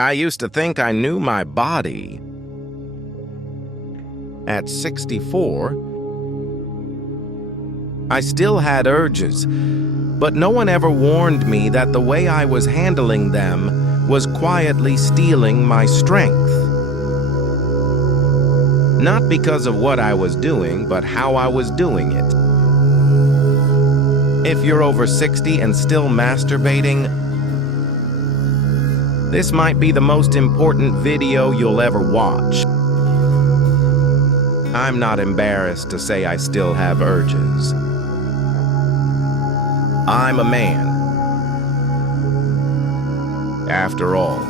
I used to think I knew my body. At 64, I still had urges, but no one ever warned me that the way I was handling them was quietly stealing my strength. Not because of what I was doing, but how I was doing it. If you're over 60 and still masturbating, this might be the most important video you'll ever watch. I'm not embarrassed to say I still have urges. I'm a man, after all.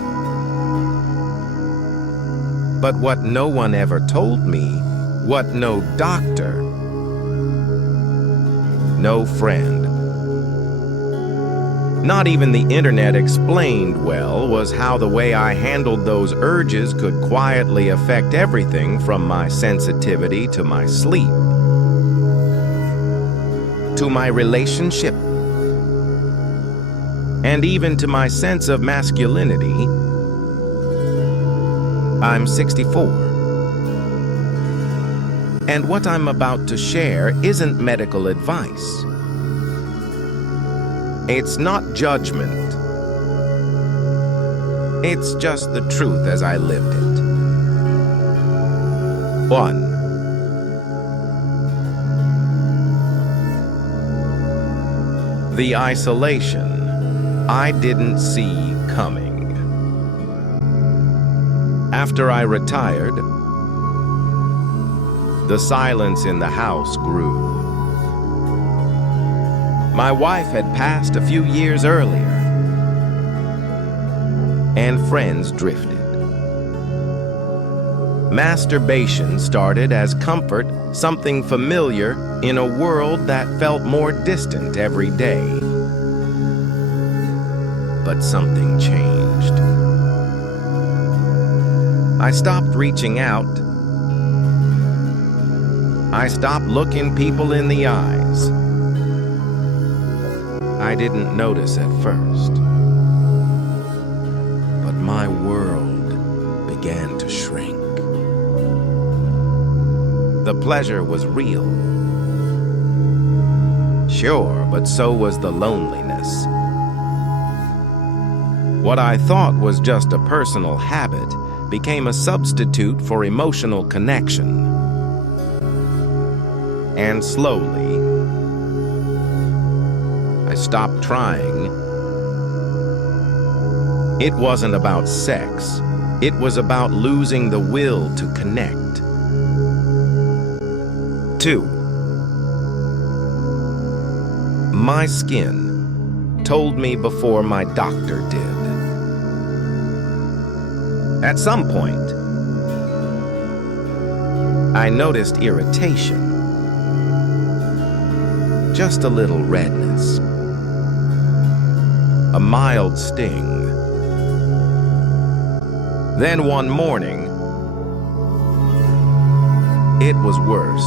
But what no one ever told me, what no doctor, no friend, not even the internet explained well, was how the way I handled those urges could quietly affect everything from my sensitivity to my sleep, to my relationship, and even to my sense of masculinity. I'm 64. And what I'm about to share isn't medical advice. It's not judgment. It's just the truth as I lived it. 1. The isolation I didn't see coming. After I retired, the silence in the house grew. My wife had passed a few years earlier, and friends drifted. Masturbation started as comfort, something familiar in a world that felt more distant every day. But something changed. I stopped reaching out. I stopped looking people in the eyes. I didn't notice at first, but my world began to shrink. The pleasure was real, sure, but so was the loneliness. What I thought was just a personal habit became a substitute for emotional connection. And slowly, I stopped trying. It wasn't about sex. It was about losing the will to connect. 2. My skin told me before my doctor did. At some point, I noticed irritation. Just a little redness. A mild sting. Then one morning, it was worse.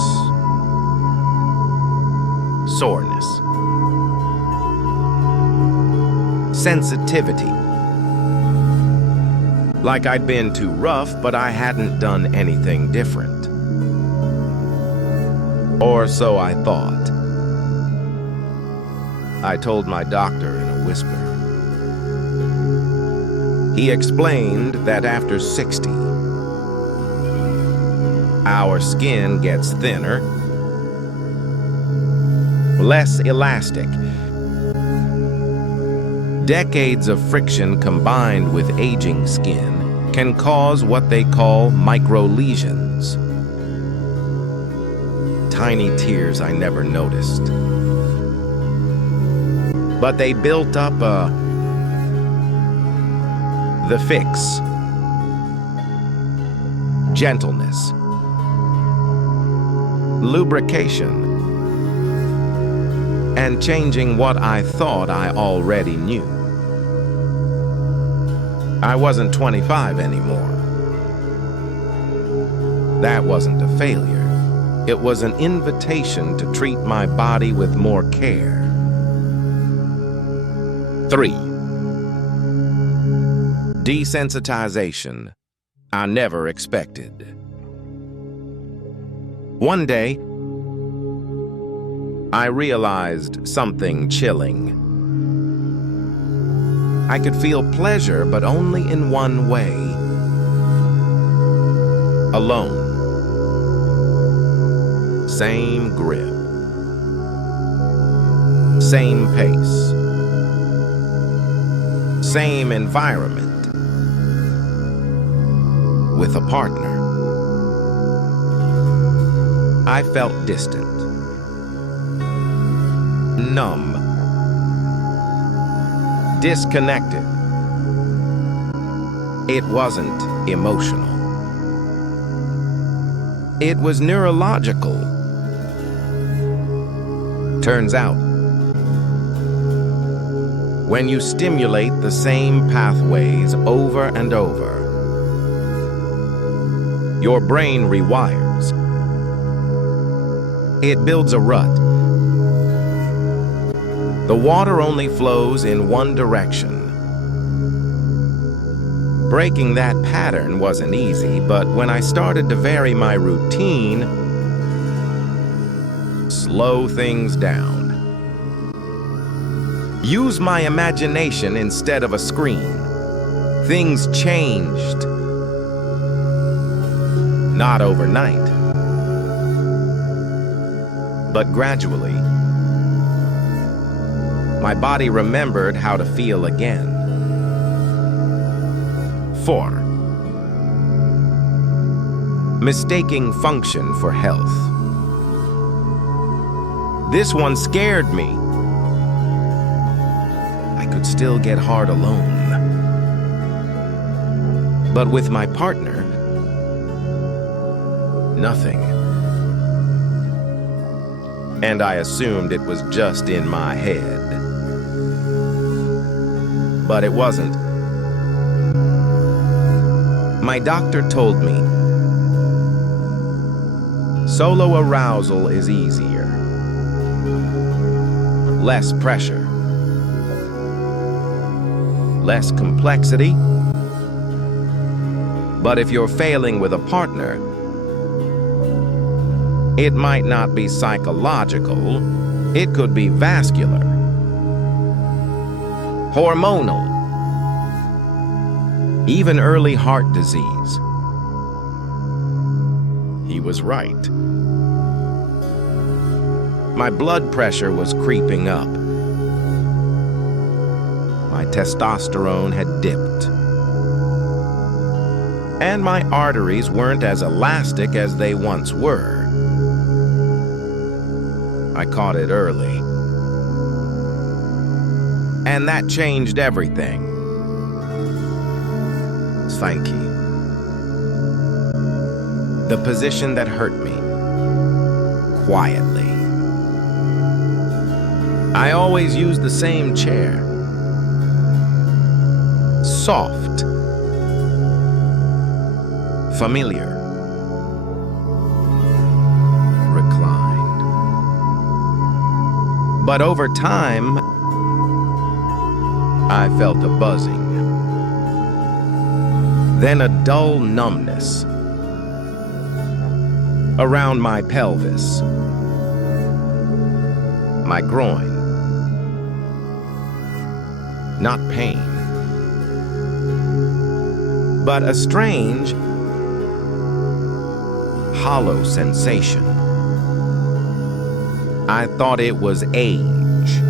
Soreness. Sensitivity. Like I'd been too rough, but I hadn't done anything different. Or so I thought. I told my doctor in a whisper. He explained that after 60, our skin gets thinner, less elastic. Decades of friction combined with aging skin can cause what they call microlesions. Tiny tears I never noticed. But they built up the fix. Gentleness. Lubrication. And changing what I thought I already knew. I wasn't 25 anymore. That wasn't a failure. It was an invitation to treat my body with more care. 3. Desensitization I never expected. One day, I realized something chilling. I could feel pleasure, but only in one way. Alone. Same grip. Same pace. Same environment. With a partner. I felt distant. Numb. Disconnected. It wasn't emotional. It was neurological. Turns out, when you stimulate the same pathways over and over, your brain rewires. It builds a rut. The water only flows in one direction. Breaking that pattern wasn't easy, but when I started to vary my routine, slow things down, use my imagination instead of a screen, things changed. Not overnight, but gradually. My body remembered how to feel again. 4. Mistaking function for health. This one scared me. I could still get hard alone. But with my partner, nothing. And I assumed it was just in my head. But it wasn't. My doctor told me solo arousal is easier. Less pressure. Less complexity. But if you're failing with a partner, it might not be psychological, it could be vascular, hormonal, even early heart disease. He was right. My blood pressure was creeping up. My testosterone had dipped. And my arteries weren't as elastic as they once were. I caught it early. And that changed everything. Thank you. The position that hurt me. Quietly. I always used the same chair. Soft. Familiar. Reclined. But over time, I felt a buzzing. Then a dull numbness around my pelvis, my groin. Not pain, but a strange, hollow sensation. I thought it was age,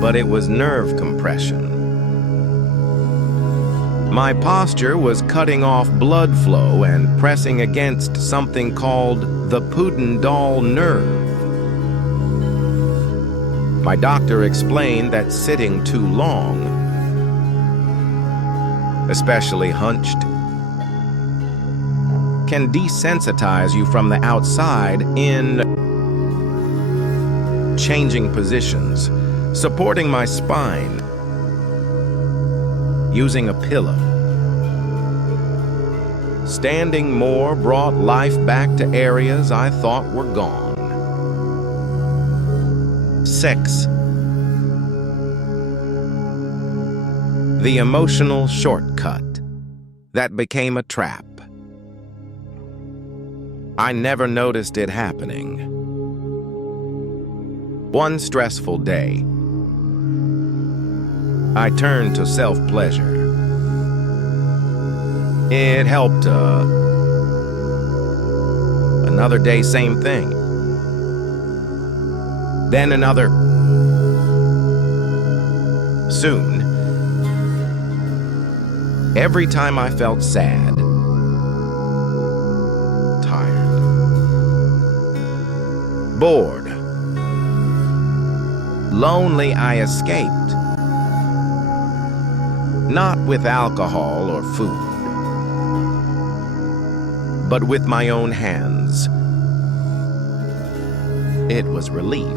but it was nerve compression. My posture was cutting off blood flow and pressing against something called the pudendal nerve. My doctor explained that sitting too long, especially hunched, can desensitize you from the outside in changing positions, supporting my spine, using a pillow. Standing more brought life back to areas I thought were gone. 6. The emotional shortcut that became a trap. I never noticed it happening. One stressful day, I turned to self-pleasure. It helped. Another day, same thing. Then another. Soon, every time I felt sad, tired, bored, lonely, I escaped. Not with alcohol or food, but with my own hands. It was relief.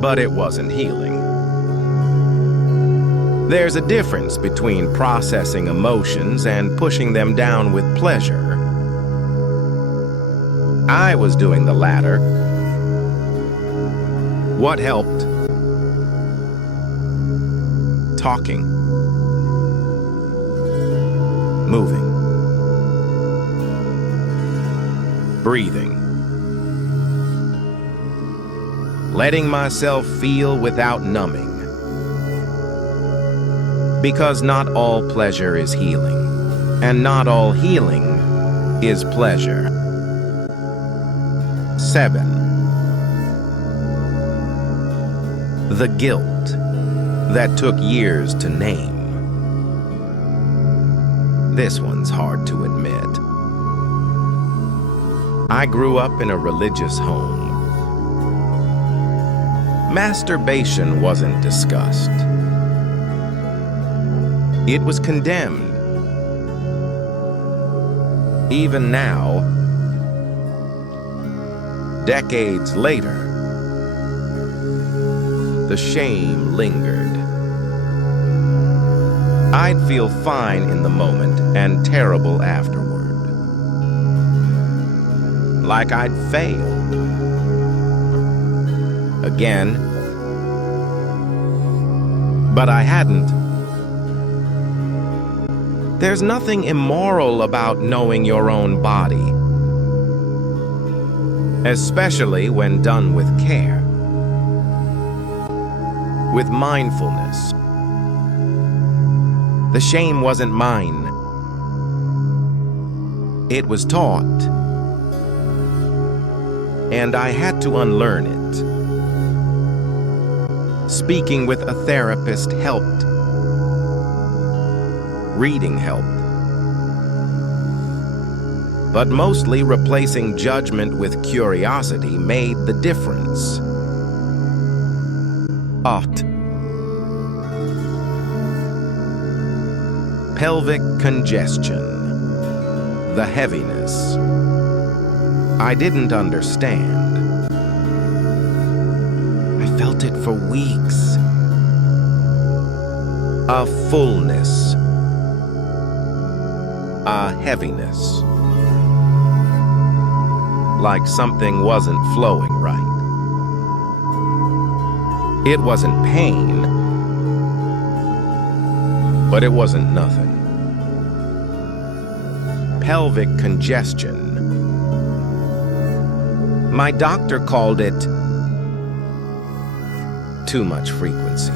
But it wasn't healing. There's a difference between processing emotions and pushing them down with pleasure. I was doing the latter. What helped? Talking. Moving. Breathing. Letting myself feel without numbing. Because not all pleasure is healing, and not all healing is pleasure. 7. The guilt that took years to name. This one's hard to admit. I grew up in a religious home. Masturbation wasn't discussed. It was condemned. Even now, decades later, the shame lingered. I'd feel fine in the moment and terrible afterward. Like I'd failed. Again. But I hadn't. There's nothing immoral about knowing your own body, especially when done with care, with mindfulness. The shame wasn't mine. It was taught, and I had to unlearn it. Speaking with a therapist helped. Reading helped. But mostly replacing judgment with curiosity made the difference. Pelvic congestion. The heaviness. I didn't understand. I felt it for weeks. A fullness. A heaviness. Like something wasn't flowing right. It wasn't pain, but it wasn't nothing. Pelvic congestion. My doctor called it too much frequency.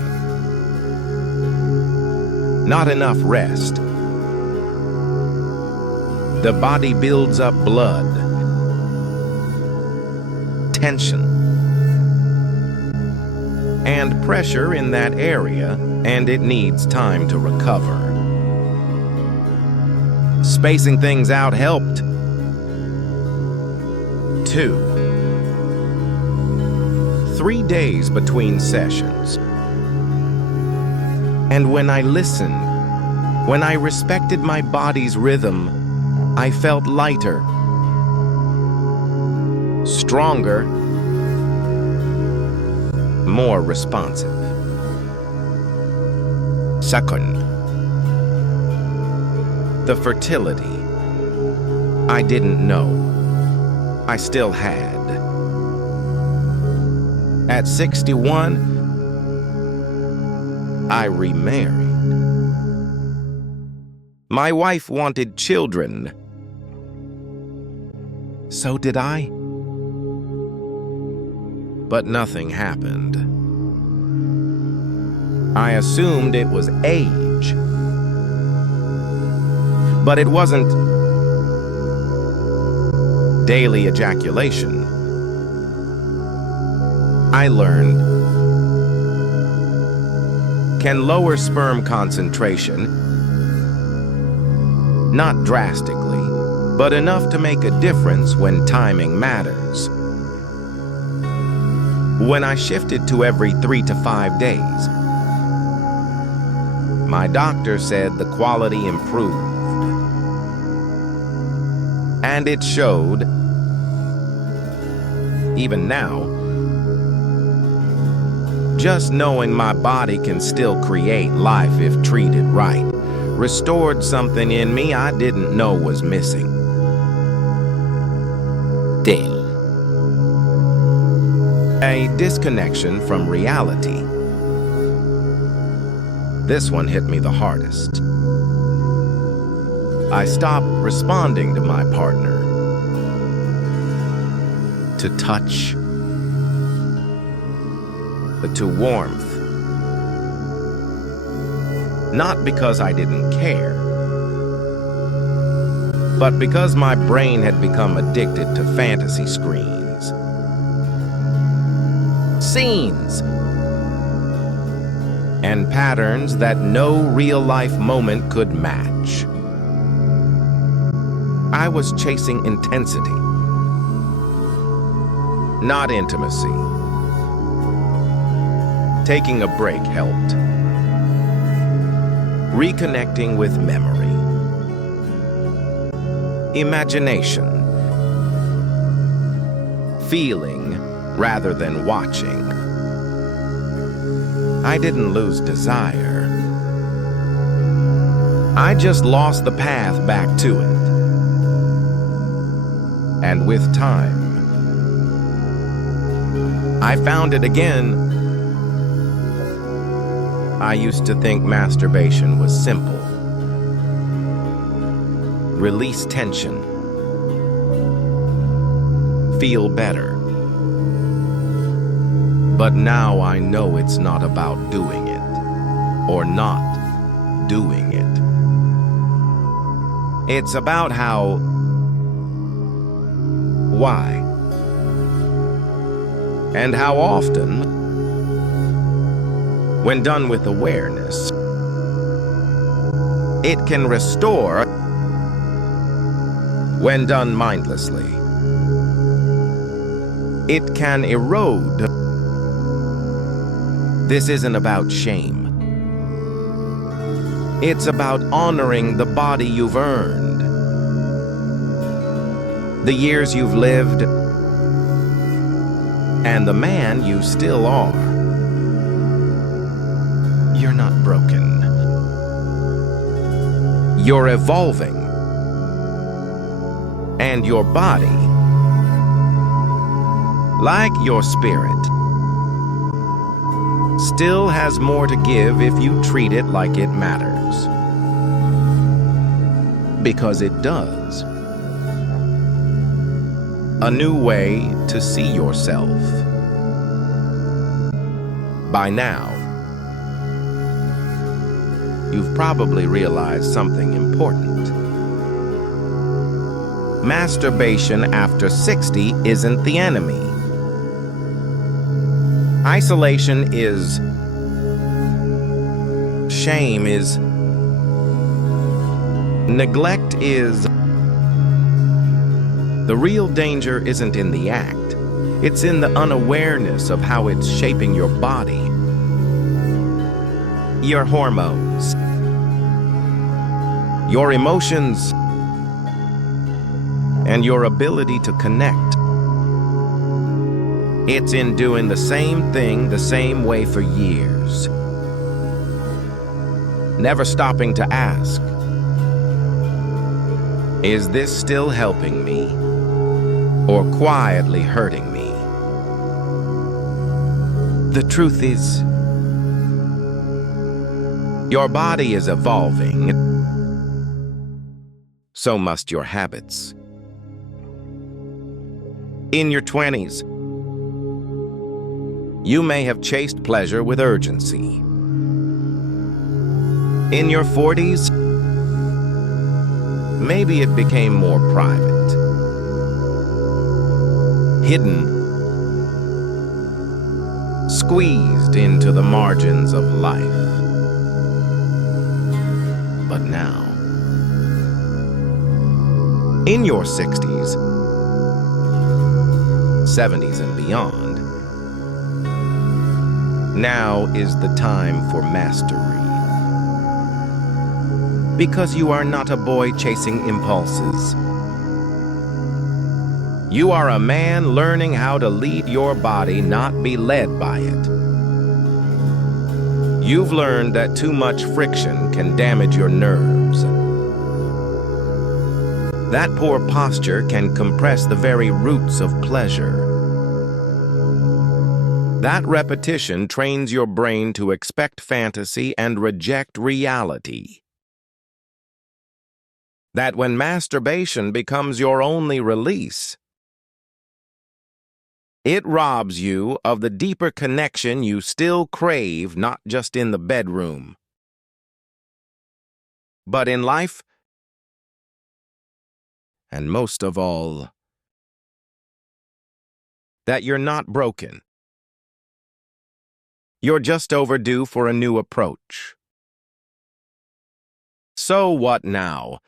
Not enough rest. The body builds up blood, tension, and pressure in that area, and it needs time to recover. Spacing things out helped. 2. 3 days between sessions. And when I listened, when I respected my body's rhythm, I felt lighter, stronger, more responsive. 2. The fertility I didn't know I still had. At 61, I remarried. My wife wanted children. So did I. But nothing happened. I assumed it was age. But it wasn't daily ejaculation. I learned can lower sperm concentration, not drastically, but enough to make a difference when timing matters. When I shifted to every 3 to 5 days, my doctor said the quality improved. And it showed, even now, just knowing my body can still create life if treated right, restored something in me I didn't know was missing. A disconnection from reality. This one hit me the hardest. I stopped responding to my partner, to touch, to warmth. Not because I didn't care, but because my brain had become addicted to fantasy screens. Scenes and patterns that no real-life moment could match. I was chasing intensity, not intimacy. Taking a break helped. Reconnecting with memory, imagination, feeling rather than watching. I didn't lose desire. I just lost the path back to it. And with time, I found it again. I used to think masturbation was simple. Release tension. Feel better. But now I know it's not about doing it, or not doing it. It's about how, why, and how often. When done with awareness, it can restore. When done mindlessly, it can erode. This isn't about shame. It's about honoring the body you've earned, the years you've lived, and the man you still are. You're not broken. You're evolving. And your body, like your spirit, still has more to give if you treat it like it matters. Because it does. A new way to see yourself. By now, you've probably realized something important. Masturbation after 60 isn't the enemy. Isolation is. Shame is. Neglect is. The real danger isn't in the act. It's in the unawareness of how it's shaping your body, your hormones, your emotions, and your ability to connect. It's in doing the same thing the same way for years, never stopping to ask, is this still helping me or quietly hurting me? The truth is, Your body is evolving, so must your habits. In your 20s, you may have chased pleasure with urgency. In your 40s, maybe it became more private, hidden, squeezed into the margins of life. But now, in your 60s, 70s and beyond, now is the time for mastery. Because you are not a boy chasing impulses. You are a man learning how to lead your body, not be led by it. You've learned that too much friction can damage your nerves. That poor posture can compress the very roots of pleasure. That repetition trains your brain to expect fantasy and reject reality. That when masturbation becomes your only release, it robs you of the deeper connection you still crave, not just in the bedroom, but in life, and most of all, that you're not broken. You're just overdue for a new approach. So what now?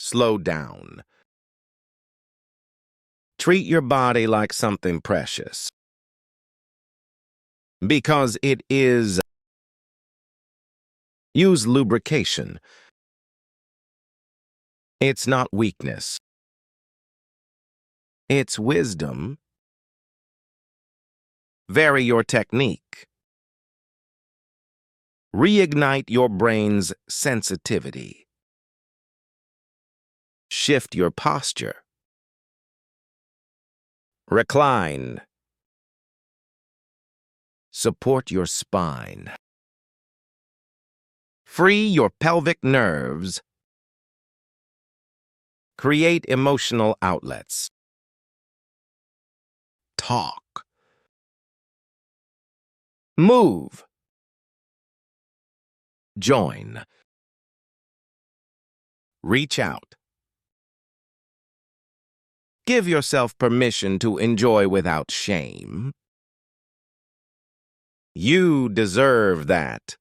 Slow down. Treat your body like something precious. Because it is. Use lubrication. It's not weakness. It's wisdom. Vary your technique. Reignite your brain's sensitivity. Shift your posture. Recline. Support your spine. Free your pelvic nerves. Create emotional outlets. Talk. Move. Join. Reach out. Give yourself permission to enjoy without shame. You deserve that.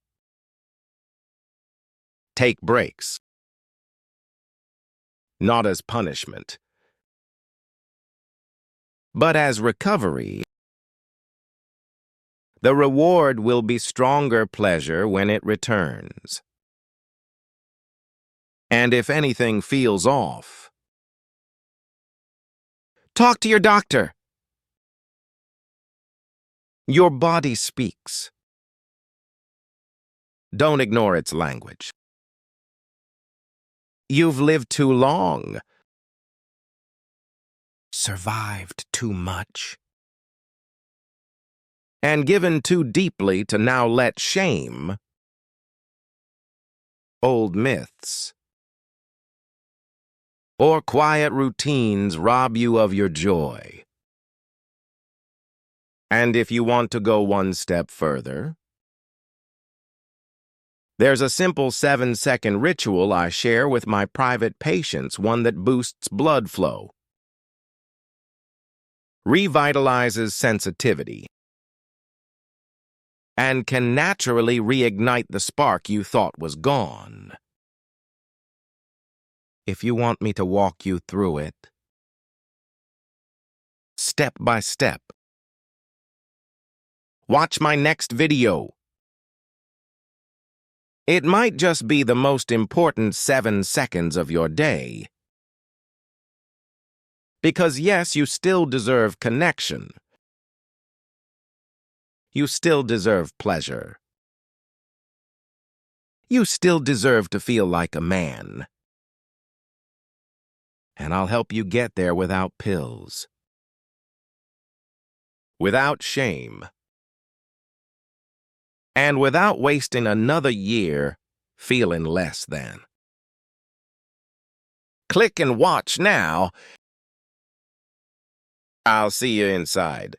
Take breaks. Not as punishment, but as recovery. The reward will be stronger pleasure when it returns. And if anything feels off, talk to your doctor. Your body speaks. Don't ignore its language. You've lived too long. Survived too much. And given too deeply to now let shame, old myths, or quiet routines rob you of your joy. And if you want to go one step further, there's a simple 7-second ritual I share with my private patients, one that boosts blood flow, revitalizes sensitivity, and can naturally reignite the spark you thought was gone. If you want me to walk you through it, step by step, watch my next video. It might just be the most important 7 seconds of your day. Because yes, you still deserve connection. You still deserve pleasure. You still deserve to feel like a man. And I'll help you get there without pills, without shame, and without wasting another year feeling less than. Click and watch now. I'll see you inside.